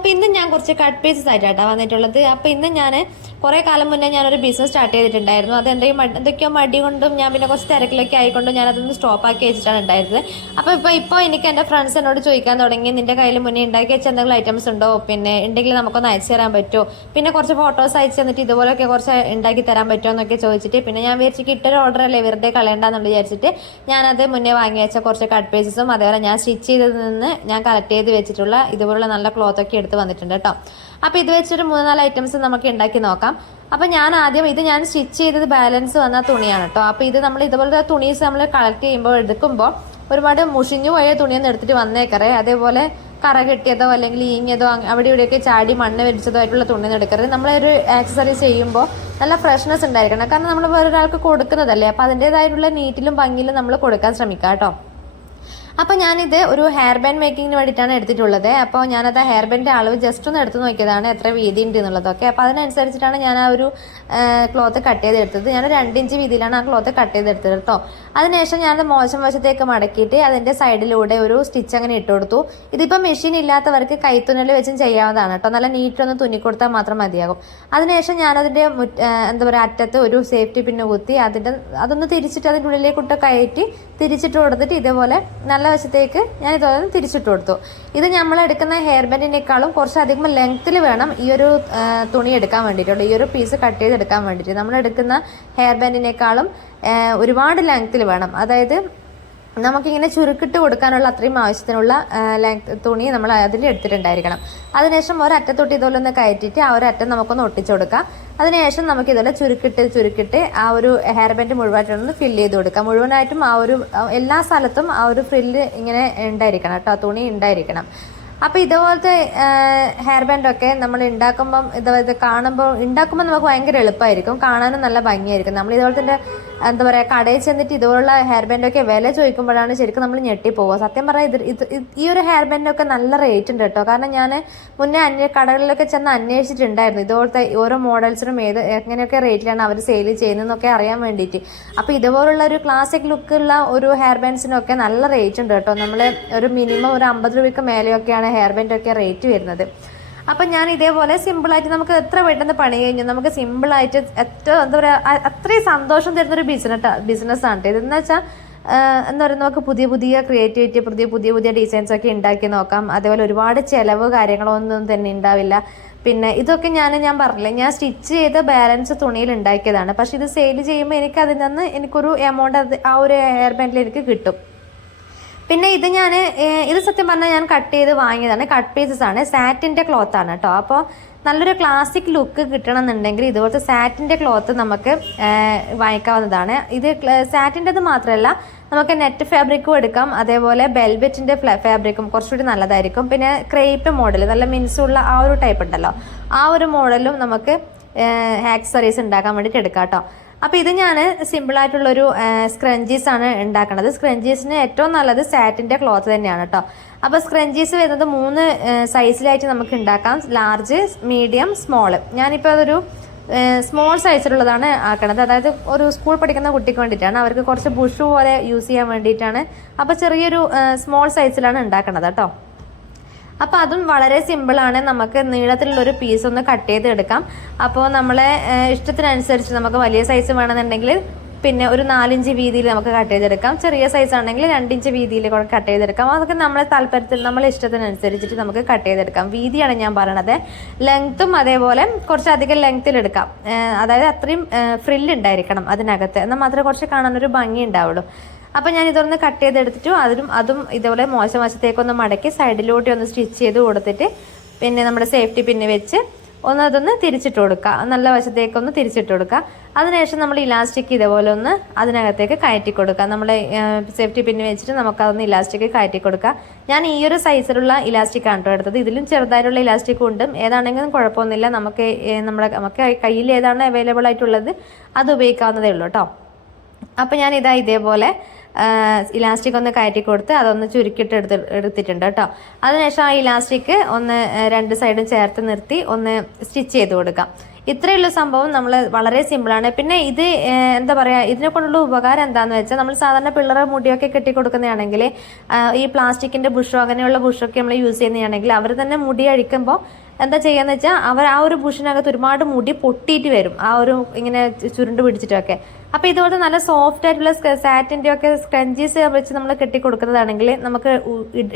അപ്പോൾ ഇന്ന് ഞാൻ കുറച്ച് കട്ട് പീസസ് ആയിട്ടാണ് വന്നിട്ടുള്ളത്. അപ്പോൾ ഇന്ന് ഞാൻ കുറേ കാലം മുന്നേ ഞാനൊരു ബിസിനസ് സ്റ്റാർട്ട് ചെയ്തിട്ടുണ്ടായിരുന്നു. അത് എന്തൊക്കെയോ മടി കൊണ്ടും ഞാൻ പിന്നെ കുറച്ച് തിരക്കിലൊക്കെ ആയിക്കൊണ്ടും ഞാനതൊന്ന് സ്റ്റോപ്പ് ആക്കി വെച്ചിട്ടാണ് ഉണ്ടായിരുന്നത്. അപ്പോൾ ഇപ്പോൾ എനിക്ക് എൻ്റെ ഫ്രണ്ട്സ് എന്നോട് ചോദിക്കാൻ തുടങ്ങി, നിൻ്റെ കയ്യിൽ മുന്നേ ഉണ്ടാക്കി വെച്ച എന്തെങ്കിലും ഐറ്റംസ് ഉണ്ടോ, പിന്നെ ഉണ്ടെങ്കിൽ നമുക്കൊന്ന് അയച്ചു തരാൻ പറ്റുമോ, പിന്നെ കുറച്ച് ഫോട്ടോസ് അയച്ചു തന്നിട്ട് ഇതുപോലെയൊക്കെ കുറച്ച് ഉണ്ടാക്കി തരാൻ പറ്റുമോ എന്നൊക്കെ ചോദിച്ചിട്ട്, പിന്നെ ഞാൻ വിചാരിച്ചു ഇട്ടൊരു ഓർഡർ അല്ലേ വെറുതെ കളയണ്ടെന്ന് വിചാരിച്ചിട്ട് ഞാനത് മുന്നേ വാങ്ങി വെച്ച കുറച്ച് കട്ട് പീസസും അതേപോലെ ഞാൻ സ്റ്റിച്ച് ചെയ്തതിൽ നിന്ന് ഞാൻ കളക്ട് ചെയ്ത് വെച്ചിട്ടുള്ള ഇതുപോലുള്ള നല്ല ക്ലോത്തൊക്കെ എടുത്ത് വന്നിട്ടുണ്ട് കേട്ടോ. അപ്പോൾ ഇത് വെച്ചൊരു 3-4 ഐറ്റംസ് നമുക്ക് ഉണ്ടാക്കി നോക്കാം. അപ്പോൾ ഞാൻ ആദ്യം ഞാൻ സ്റ്റിച്ച് ചെയ്തത് ബാലൻസ് വന്ന തുണിയാണ് കേട്ടോ. അപ്പോൾ ഇത് നമ്മൾ ഇതുപോലത്തെ തുണീസ് നമ്മൾ കളക്ട് ചെയ്യുമ്പോൾ എടുക്കുമ്പോൾ ഒരുപാട് മുഷിഞ്ഞു പോയ തുണിയൊന്നും എടുത്തിട്ട് വന്നേക്കറേ. അതേപോലെ കറ കെട്ടിയതോ അല്ലെങ്കിൽ ഈങ്ങിയതോ അവിടെ ഇവിടെയൊക്കെ ചാടി മണ്ണ് വരിച്ചതോ ആയിട്ടുള്ള തുണിയൊന്നും എടുക്കരുത്. നമ്മളൊരു ആക്സസറീസ് ചെയ്യുമ്പോൾ നല്ല ഫ്രഷ്നെസ് ഉണ്ടായിരിക്കണം. കാരണം നമ്മൾ വേറൊരാൾക്ക് കൊടുക്കുന്നതല്ലേ, അപ്പോൾ അതിൻ്റേതായിട്ടുള്ള നീറ്റിലും ഭംഗിയിലും നമ്മൾ കൊടുക്കാൻ ശ്രമിക്കാം കേട്ടോ. അപ്പോൾ ഞാനിത് ഒരു ഹെയർ ബാൻഡ് മേക്കിങ്ങിന് വേണ്ടിയിട്ടാണ് എടുത്തിട്ടുള്ളത്. അപ്പോൾ ഞാനത് ഹെയർ ബാൻഡിൻ്റെ അളവ് ജസ്റ്റ് ഒന്ന് എടുത്ത് നോക്കിയതാണ് എത്ര വീതി ഉണ്ട് എന്നുള്ളതൊക്കെ. അപ്പോൾ അതിനനുസരിച്ചിട്ടാണ് ഞാൻ ആ ഒരു ക്ലോത്ത് കട്ട് ചെയ്തെടുത്തത്. ഞാൻ 2 ഇഞ്ച് വീതിയിലാണ് ആ ക്ലോത്ത് കട്ട് ചെയ്തെടുത്തത് കേട്ടോ. അതിനുശേഷം ഞാനത് മോശം വശത്തേക്ക് മടക്കിയിട്ട് അതിൻ്റെ സൈഡിലൂടെ ഒരു സ്റ്റിച്ച് അങ്ങനെ ഇട്ട് കൊടുത്തു. ഇതിപ്പോൾ മെഷീൻ ഇല്ലാത്തവർക്ക് കൈത്തുന്നൽ വെച്ചും ചെയ്യാവുന്നതാണ് കേട്ടോ. നല്ല നീറ്റൊന്ന് തുന്നിക്കൊടുത്താൽ മാത്രം മതിയാകും. അതിനുശേഷം ഞാനതിൻ്റെ എന്താ പറയുക അറ്റത്ത് ഒരു സേഫ്റ്റി പിന്ന് കുത്തി അതൊന്ന് തിരിച്ചിട്ട് അതിൻ്റെ ഉള്ളിലേക്കിട്ട് കയറ്റി തിരിച്ചിട്ട് കൊടുത്തിട്ട് ഇതേപോലെ നല്ല വശത്തേക്ക് ഞാൻ ഇതുപോലെ തിരിച്ചിട്ട് കൊടുത്തു. ഇത് നമ്മൾ എടുക്കുന്ന ഹെയർ ബാൻഡിനേക്കാളും കുറച്ചധികം ലെങ്ത്തിൽ വേണം ഈ ഒരു തുണി എടുക്കാൻ വേണ്ടിയിട്ടുള്ളൂ. ഈ ഒരു പീസ് കട്ട് ചെയ്തെടുക്കാൻ വേണ്ടിയിട്ട് നമ്മൾ എടുക്കുന്ന ഹെയർ ബാൻഡിനേക്കാളും ഒരുപാട് ലെങ്ത്തിൽ വേണം. അതായത് നമുക്കിങ്ങനെ ചുരുക്കിട്ട് കൊടുക്കാനുള്ള അത്രയും ആവശ്യത്തിനുള്ള തുണി നമ്മൾ അതിൽ എടുത്തിട്ടുണ്ടായിരിക്കണം. അതിനുശേഷം ഒരറ്റത്തൊട്ട് ഇതുപോലെ ഒന്ന് കയറ്റിയിട്ട് ആ ഒരു അറ്റം നമുക്കൊന്ന് ഒട്ടിച്ചു കൊടുക്കാം. അതിനുശേഷം നമുക്ക് ഇതുപോലെ ചുരുക്കിട്ട് ആ ഒരു ഹെയർ ബാൻഡ് മുഴുവനായിട്ടൊന്ന് ഫില്ല് ചെയ്ത് കൊടുക്കാം. മുഴുവനായിട്ടും ആ ഒരു എല്ലാ സ്ഥലത്തും ആ ഒരു ഫ്രില്ല് ഇങ്ങനെ ഉണ്ടായിരിക്കണം കേട്ടോ, തുണി ഉണ്ടായിരിക്കണം. അപ്പോൾ ഇതുപോലത്തെ ഹെയർ ബാൻഡൊക്കെ നമ്മൾ ഉണ്ടാക്കുമ്പം ഇതുപോലത്തെ ഉണ്ടാക്കുമ്പോൾ നമുക്ക് ഭയങ്കര എളുപ്പമായിരിക്കും, കാണാനും നല്ല ഭംഗിയായിരിക്കും. നമ്മൾ ഇതുപോലത്തെ എന്താ പറയുക കടയിൽ ചെന്നിട്ട് ഇതുപോലുള്ള ഹെയർ ബാൻഡൊക്കെ വില ചോദിക്കുമ്പോഴാണ് ശരിക്കും നമ്മൾ ഞെട്ടിപ്പോവുക. സത്യം പറഞ്ഞാൽ ഈ ഒരു ഹെയർ ബാൻഡൊക്കെ നല്ല റേറ്റ് ഉണ്ട് കേട്ടോ. കാരണം ഞാൻ മുന്നേ കടകളിലൊക്കെ ചെന്ന് അന്വേഷിച്ചിട്ടുണ്ടായിരുന്നു ഇതുപോലത്തെ ഓരോ മോഡൽസിനും എങ്ങനെയൊക്കെ റേറ്റിലാണ് അവർ സെയിൽ ചെയ്യുന്നതെന്നൊക്കെ അറിയാൻ വേണ്ടിയിട്ട്. അപ്പോൾ ഇതുപോലുള്ള ഒരു ക്ലാസിക് ലുക്കുള്ള ഒരു ഹെയർ ബാൻഡ്സിനൊക്കെ നല്ല റേറ്റ് ഉണ്ട് കേട്ടോ. നമ്മൾ ഒരു മിനിമം ഒരു 50 രൂപയ്ക്ക് മേലെയൊക്കെയാണ് ഹെയർ ബാൻഡൊക്കെ റേറ്റ് വരുന്നത്. അപ്പം ഞാൻ ഇതേപോലെ സിമ്പിളായിട്ട് നമുക്ക് എത്ര പെട്ടെന്ന് പണി കഴിഞ്ഞു നമുക്ക് സിമ്പിളായിട്ട് ഏറ്റവും എന്താ പറയുക അത്രയും സന്തോഷം തരുന്നൊരു ബിസിനസ്സാണ് ഇതെന്ന് വെച്ചാൽ. എന്താ പറയുക നമുക്ക് പുതിയ ക്രിയേറ്റിവിറ്റി പുതിയ ഡിസൈൻസൊക്കെ ഉണ്ടാക്കി നോക്കാം. അതേപോലെ ഒരുപാട് ചിലവ് കാര്യങ്ങളൊന്നും തന്നെ ഉണ്ടാവില്ല. പിന്നെ ഇതൊക്കെ ഞാൻ പറഞ്ഞില്ലേ, ഞാൻ സ്റ്റിച്ച് ചെയ്ത ബാലൻസ് തുണിയിൽ ഉണ്ടാക്കിയതാണ്. പക്ഷെ ഇത് സെയിൽ ചെയ്യുമ്പോൾ എനിക്ക് അതിൽ നിന്ന് എനിക്കൊരു എമൗണ്ട് ആ ഒരു ഹെയർ ബാൻഡിൽ എനിക്ക് കിട്ടും. പിന്നെ ഇത് സത്യം പറഞ്ഞാൽ ഞാൻ കട്ട് ചെയ്ത് വാങ്ങിയതാണ്. കട്ട് പീസസ് ആണ്, സാറ്റിൻ്റെ ക്ലോത്താണ് കേട്ടോ. അപ്പോൾ നല്ലൊരു ക്ലാസിക് ലുക്ക് കിട്ടണമെന്നുണ്ടെങ്കിൽ ഇതുപോലത്തെ സാറ്റിൻ്റെ ക്ലോത്ത് നമുക്ക് വാങ്ങിക്കാവുന്നതാണ്. ഇത് സാറ്റിൻ്റെത് മാത്രമല്ല, നമുക്ക് നെറ്റ് ഫാബ്രിക്കും എടുക്കാം. അതേപോലെ വെൽവെറ്റിൻ്റെ ഫാബ്രിക്കും കുറച്ചുകൂടി നല്ലതായിരിക്കും. പിന്നെ ക്രേപ്പ് മോഡൽ നല്ല മിനുസുള്ള ആ ഒരു ടൈപ്പ് ഉണ്ടല്ലോ, ആ ഒരു മോഡലും നമുക്ക് ആക്സസറീസ് ഉണ്ടാക്കാൻ വേണ്ടിയിട്ട് എടുക്കാം കേട്ടോ. അപ്പോൾ ഇത് ഞാൻ സിമ്പിളായിട്ടുള്ളൊരു സ്ക്രഞ്ചീസാണ് ഉണ്ടാക്കുന്നത്. സ്ക്രഞ്ചീസിന് ഏറ്റവും നല്ലത് സാറ്റിൻ്റെ ക്ലോത്ത് തന്നെയാണ് കേട്ടോ. അപ്പോൾ സ്ക്രഞ്ചീസ് വരുന്നത് 3 സൈസിലായിട്ട് നമുക്ക് ഉണ്ടാക്കാം, ലാർജ്, മീഡിയം, സ്മോൾ. ഞാനിപ്പോൾ അതൊരു സ്മോൾ സൈസിലുള്ളതാണ് ആക്കണത്. അതായത് ഒരു സ്കൂൾ പഠിക്കുന്ന കുട്ടിക്ക് വേണ്ടിയിട്ടാണ്, അവർക്ക് കുറച്ച് ബുഷ് പോലെ യൂസ് ചെയ്യാൻ വേണ്ടിയിട്ടാണ്. അപ്പോൾ ചെറിയൊരു സ്മോൾ സൈസിലാണ് ഉണ്ടാക്കണത് കേട്ടോ. അപ്പോൾ അതും വളരെ സിമ്പിളാണ്. നമുക്ക് നീളത്തിലുള്ളൊരു പീസ് ഒന്ന് കട്ട് ചെയ്ത് എടുക്കാം. അപ്പോൾ നമ്മളെ ഇഷ്ടത്തിനനുസരിച്ച് നമുക്ക് വലിയ സൈസ് വേണമെന്നുണ്ടെങ്കിൽ പിന്നെ ഒരു 4 ഇഞ്ച് വീതിയിൽ നമുക്ക് കട്ട് ചെയ്തെടുക്കാം. ചെറിയ സൈസ് ആണെങ്കിൽ 2 ഇഞ്ച് വീതിയിൽ കട്ട് ചെയ്തെടുക്കാം. അതൊക്കെ നമ്മളെ താല്പര്യത്തിൽ നമ്മളെ ഇഷ്ടത്തിനനുസരിച്ചിട്ട് നമുക്ക് കട്ട് ചെയ്തെടുക്കാം. വീതിയാണ് ഞാൻ പറയണത്. ലെങ്ത്തും അതേപോലെ കുറച്ചധികം ലെങ്ത്തിലെടുക്കാം. അതായത് അത്രയും ഫ്രില്ല് ഉണ്ടായിരിക്കണം അതിനകത്ത്, എന്നാൽ മാത്രമേ കുറച്ച് കാണാനൊരു ഭംഗി ഉണ്ടാവുള്ളൂ. അപ്പോൾ ഞാൻ ഇതൊന്ന് കട്ട് ചെയ്തെടുത്തിട്ടു അതും ഇതേപോലെ മോശം വശത്തേക്കൊന്ന് മടക്കി സൈഡിലോട്ട് ഒന്ന് സ്റ്റിച്ച് ചെയ്ത് കൊടുത്തിട്ട് പിന്നെ നമ്മുടെ സേഫ്റ്റി പിന്ന് വെച്ച് അതൊന്ന് തിരിച്ചിട്ട് കൊടുക്കുക. നല്ല വശത്തേക്കൊന്ന് തിരിച്ചിട്ട് കൊടുക്കുക. അതിനുശേഷം നമ്മൾ ഇലാസ്റ്റിക് ഇതേപോലെ ഒന്ന് അതിനകത്തേക്ക് കയറ്റി കൊടുക്കുക. നമ്മൾ സേഫ്റ്റി പിന്ന് വെച്ചിട്ട് നമുക്കതൊന്ന് ഇലാസ്റ്റിക് കയറ്റി കൊടുക്കുക. ഞാൻ ഈ ഒരു സൈസിലുള്ള ഇലാസ്റ്റിക് ആണ് കേട്ടോ എടുത്തത്. ഇതിലും ചെറുതായിട്ടുള്ള ഇലാസ്റ്റിക് ഉണ്ട്, ഏതാണെങ്കിലും കുഴപ്പമൊന്നുമില്ല. നമുക്ക് കയ്യിൽ ഏതാണ് അവൈലബിൾ ആയിട്ടുള്ളത് അത് ഉപയോഗിക്കാവുന്നതേ ഉള്ളൂ കേട്ടോ. അപ്പോൾ ഞാൻ ഇതേപോലെ ഇലാസ്റ്റിക് ഒന്ന് കയറ്റി കൊടുത്ത് അതൊന്ന് ചുരുക്കിയിട്ട് എടുത്തിട്ടുണ്ട് കേട്ടോ. അതിനുശേഷം ആ ഇലാസ്റ്റിക് ഒന്ന് 2 സൈഡും ചേർത്ത് നിർത്തി ഒന്ന് സ്റ്റിച്ച് ചെയ്ത് കൊടുക്കാം. ഇത്രയുള്ള സംഭവം നമ്മൾ വളരെ സിമ്പിളാണ്. പിന്നെ ഇത് എന്താ പറയുക, ഇതിനെ കൊണ്ടുള്ള ഉപകാരം എന്താണെന്ന് വെച്ചാൽ നമ്മൾ സാധാരണ പിള്ളേരെ മുടിയൊക്കെ കെട്ടിക്കൊടുക്കുന്നതാണെങ്കിൽ ഈ പ്ലാസ്റ്റിക്കിൻ്റെ ബുഷോ അങ്ങനെയുള്ള ബുഷൊക്കെ നമ്മൾ യൂസ് ചെയ്യുന്നതാണെങ്കിൽ അവർ തന്നെ മുടി അഴിക്കുമ്പോൾ എന്താ ചെയ്യാന്ന് വെച്ചാൽ അവർ ആ ഒരു ബുഷിനകത്ത് ഒരുപാട് മുടി പൊട്ടിയിട്ട് വരും, ആ ഒരു ഇങ്ങനെ ചുരുണ്ട് പിടിച്ചിട്ടൊക്കെ. അപ്പോൾ ഇതുപോലത്തെ നല്ല സോഫ്റ്റ് ആയിട്ടുള്ള സാറ്റിൻ്റെ ഒക്കെ സ്ക്രഞ്ചീസ് വെച്ച് നമ്മൾ കെട്ടിക്കൊടുക്കുന്നതാണെങ്കിൽ നമുക്ക്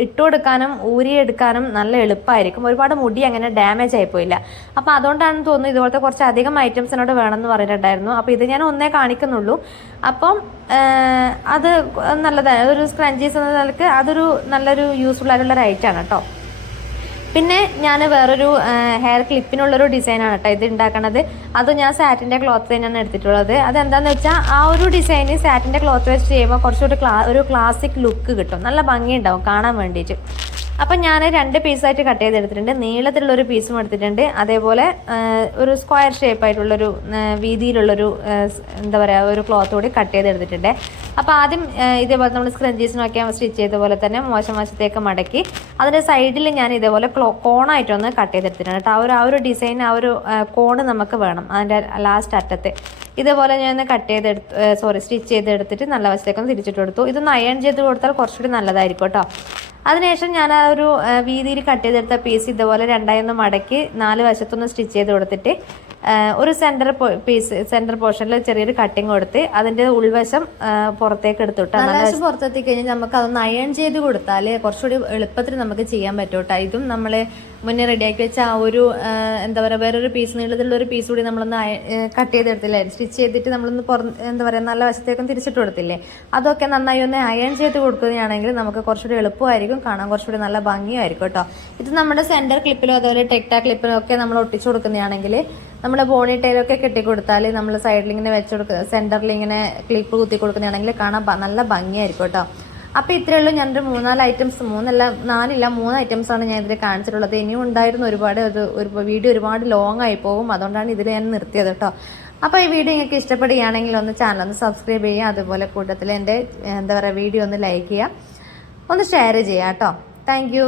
ഇട്ടുകൊടുക്കാനും ഊരിയെടുക്കാനും നല്ല എളുപ്പമായിരിക്കും. ഒരുപാട് മുടി അങ്ങനെ ഡാമേജ് ആയിപ്പോയില്ല. അപ്പോൾ അതുകൊണ്ടാണെന്ന് തോന്നുന്നു ഇതുപോലത്തെ കുറച്ച് അധികം ഐറ്റംസ് എന്നോട് വേണമെന്ന് പറഞ്ഞിട്ടുണ്ടായിരുന്നു. അപ്പോൾ ഇത് ഞാൻ ഒന്നേ കാണിക്കുന്നുള്ളൂ. അപ്പം അത് നല്ലതാണ്, ഒരു സ്ക്രഞ്ചീസ് എന്ന നിലക്ക് അതൊരു നല്ലൊരു യൂസ്ഫുൾ ആയിട്ടുള്ള ഒരു ഐറ്റമാണ് കേട്ടോ. പിന്നെ ഞാൻ വേറൊരു ഹെയർ ക്ലിപ്പിനുള്ളൊരു ഡിസൈനാണ് കേട്ടോ ഇത് ഉണ്ടാക്കണത്. അത് ഞാൻ സാറ്റിൻ്റെ ക്ലോത്ത് തന്നെയാണ് എടുത്തിട്ടുള്ളത്. അതെന്താണെന്ന് വെച്ചാൽ ആ ഒരു ഡിസൈന് സാറ്റിൻ്റെ ക്ലോത്ത് വെച്ച് ചെയ്യുമ്പോൾ കുറച്ചുകൂടി ഒരു ക്ലാസിക് ലുക്ക് കിട്ടും, നല്ല ഭംഗിയുണ്ടാവും കാണാൻ വേണ്ടിയിട്ട്. അപ്പം ഞാൻ 2 പീസായിട്ട് കട്ട് ചെയ്തെടുത്തിട്ടുണ്ട്. നീളത്തിലുള്ളൊരു പീസും എടുത്തിട്ടുണ്ട്, അതേപോലെ ഒരു സ്ക്വയർ ഷേപ്പായിട്ടുള്ളൊരു വീതിയിലുള്ളൊരു എന്താ പറയുക ഒരു ക്ലോത്ത് കൂടി കട്ട് ചെയ്തെടുത്തിട്ടുണ്ട്. അപ്പോൾ ആദ്യം ഇതേപോലെ നമ്മൾ സ്ക്രഞ്ചീസിനൊക്കെ സ്റ്റിച്ച് ചെയ്ത പോലെ തന്നെ മോശം വശത്തേക്ക് മടക്കി അതിൻ്റെ സൈഡിൽ ഞാൻ ഇതേപോലെ കോണായിട്ടൊന്ന് കട്ട് ചെയ്തെടുത്തിട്ടുണ്ട് കേട്ടോ. ആ ഒരു ഡിസൈൻ, ആ ഒരു കോണ് നമുക്ക് വേണം അതിൻ്റെ ലാസ്റ്റ് അറ്റത്ത്. ഇതേപോലെ ഞാൻ സ്റ്റിച്ച് ചെയ്തെടുത്തിട്ട് നല്ല വശത്തേക്കൊന്ന് തിരിച്ചിട്ട് കൊടുത്തു. ഇതൊന്ന് അയൺ ചെയ്ത് കൊടുത്താൽ കുറച്ചുകൂടി നല്ലതായിരിക്കും കേട്ടോ. അതിനുശേഷം ഞാൻ ആ ഒരു വീതിയിൽ കട്ട് ചെയ്തെടുത്ത പീസ് ഇതുപോലെ 2ആയി ഒന്ന് മടക്കി 4 വശത്തൊന്ന് സ്റ്റിച്ച് ചെയ്ത് കൊടുത്തിട്ട് ഒരു സെൻറ്റർ പോർഷനിൽ ചെറിയൊരു കട്ടിങ് കൊടുത്ത് അതിൻ്റെ ഉൾവശം പുറത്തേക്ക് എടുത്തിട്ട് നല്ല വശം പുറത്തെത്തി കഴിഞ്ഞാൽ നമുക്ക് അതൊന്ന് അയൺ ചെയ്ത് കൊടുത്താൽ കുറച്ചുകൂടി എളുപ്പത്തിൽ നമുക്ക് ചെയ്യാൻ പറ്റും കേട്ടോ. ഇതും നമ്മൾ മുന്നേ റെഡിയാക്കി വെച്ച ആ ഒരു എന്താ പറയുക വേറൊരു പീസ് നീളത്തിലുള്ള ഒരു പീസ് കൂടി നമ്മളൊന്ന് കട്ട് ചെയ്തെടുത്തില്ലേ, സ്റ്റിച്ച് ചെയ്തിട്ട് നമ്മളൊന്ന് എന്താ പറയുക നല്ല വശത്തേക്കും തിരിച്ചിട്ട് കൊടുത്തില്ലേ, അതൊക്കെ നന്നായി ഒന്ന് അയൺ ചെയ്ത് കൊടുക്കുകയാണെങ്കിൽ നമുക്ക് കുറച്ചുകൂടി എളുപ്പമായിരിക്കും, കാണാൻ കുറച്ചുകൂടി നല്ല ഭംഗിയായിരിക്കും കേട്ടോ. ഇത് നമ്മുടെ സെൻറ്റർ ക്ലിപ്പിലോ അതുപോലെ ടെക്ടാ ക്ലിപ്പിലോ ഒക്കെ നമ്മൾ ഒട്ടിച്ചു കൊടുക്കുന്നതാണെങ്കിൽ നമ്മുടെ ബോണി ടൈലൊക്കെ കെട്ടിക്കൊടുത്താൽ നമ്മൾ സൈഡിൽ ഇങ്ങനെ വെച്ച് കൊടുക്കുക, സെൻറ്ററിൽ ഇങ്ങനെ ക്ലിപ്പ് കുത്തി കൊടുക്കുന്നതാണെങ്കിൽ കാണാൻ നല്ല ഭംഗിയായിരിക്കും കേട്ടോ. അപ്പോൾ ഇത്രയേ ഉള്ളൂ. ഞാനൊരു 4 ഐറ്റംസ് 3 ഐറ്റംസാണ് ഞാൻ ഇതിൽ കാണിച്ചിട്ടുള്ളത്. ഇനിയും ഉണ്ടായിരുന്നു ഒരുപാട്. ഒരു വീഡിയോ ഒരുപാട് ലോങ് ആയി പോകും, അതുകൊണ്ടാണ് ഇതിൽ ഞാൻ നിർത്തിയത് കേട്ടോ. അപ്പോൾ ഈ വീഡിയോ നിങ്ങൾക്ക് ഇഷ്ടപ്പെടുകയാണെങ്കിൽ ഒന്ന് ചാനൽ ഒന്ന് സബ്സ്ക്രൈബ് ചെയ്യുക, അതുപോലെ കൂട്ടത്തിൽ എൻ്റെ എന്താ പറയുക വീഡിയോ ഒന്ന് ലൈക്ക് ചെയ്യുക, ഒന്ന് ഷെയർ ചെയ്യുക കേട്ടോ. താങ്ക്